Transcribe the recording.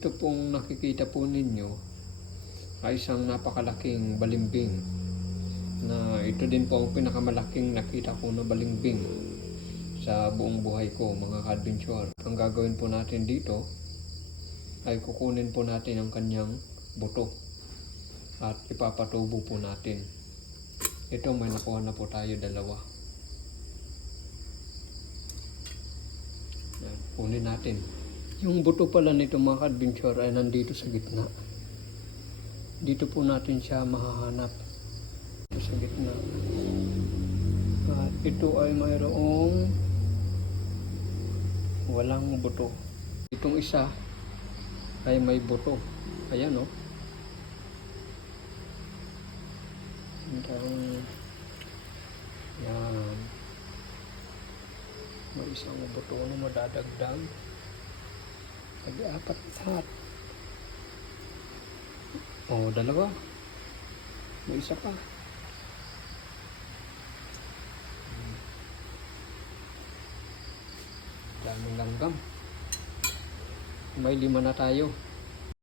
Ito pong nakikita po ninyo ay isang napakalaking balimbing na ito din po ang pinakamalaking nakita ko na balimbing sa buong buhay ko, mga ka-adventure. Ang gagawin po natin dito ay kukunin po natin ang kanyang buto at ipapatubo po natin. Ito, may nakuha na po tayo dalawa. Yan, kunin natin. Yung buto pala nito, mga ka-adventure, ay nandito sa gitna. Dito po natin siya mahahanap. Dito sa gitna. At ito ay mayroong walang buto. Itong isa ay may buto. Ayan, o. Yan. May isang buto na madadagdag. Apat lahat. O, dalawa. May isa pa. Daming langgam. May 5 na tayo.